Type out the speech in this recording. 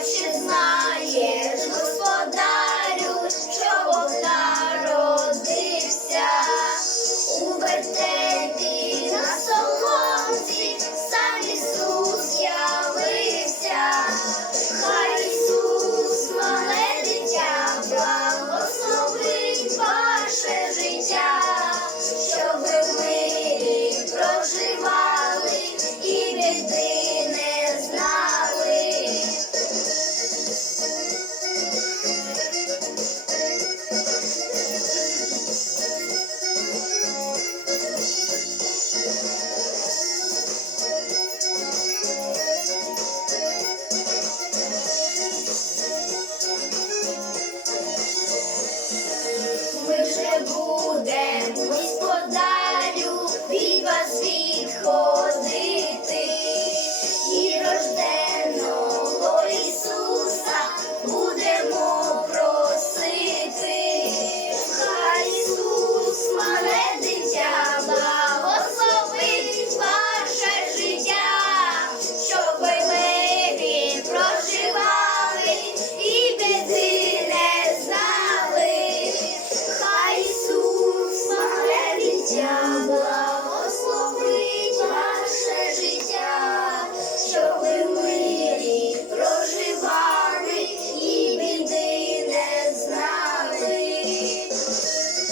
А чи Ми вже знали.